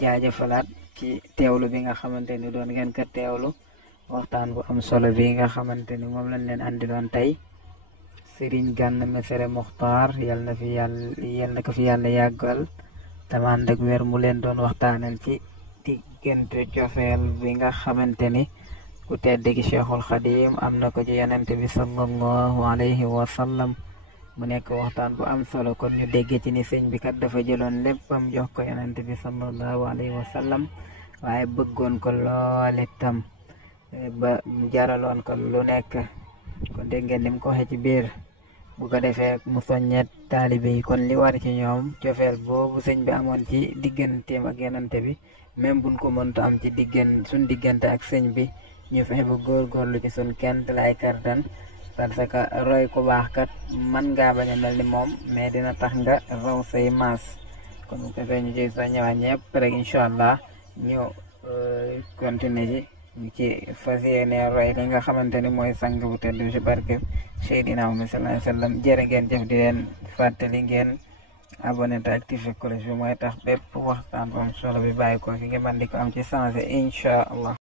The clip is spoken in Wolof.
jaajëfalaat ci teewlu bi nga xamante ni doon ngeen ko teewlu waxtaan bu am solo bi nga xamante ni moom lañ leen andi doon tey Serigne Gana Messere Muxtaar yal na ko fi yàlla yàggal dama ànd ak wér mu leen doon waxtaanal ci diggante cofeel bi nga xamante ni ku tedd gi Cheikhul Xadim am na ko ci yonent bi sallallahu alayhi wa sallam mu nekk waxtaan bu am solo kon ñu dégg ci ni sëñ bi kat dafa jëloon léppam jox ko yonent bi sallallahu alayhi wa sallam waaye bëggoon ko lool itam ba jaraloon ko lu nekk kon dégg ngeen ni mu ko waxee ci biir bu ko defee mu soññeet taalibe yi kon li war ci ñoom cofeel boobu sëñ bi amoon ci digganteem ak yonent bi même buñ ko mënta am ci suñ diggante ak sëñ bi ñu fexe ba góorgóorlu ci suñ kent lay kartan parce que roy ku baax kat man ngaa bañ a mel ni moom mais dina tax nga raw say maas kon bu ko defee ñu ciy soññewaat ñëpp rek incha allah ñu continuer ci fas yéene roy li nga xamante ni mooy sang bu tedd ci barke Seydina Muhammad sallallahu alayhi wa sallam jërë ngeen jëf di leen fàttali ngeen abonné te activé cloche bi mooy tax bépp waxtaan bu am solo bi bàyyi ko fi nga mën di ko am ci changé incha allah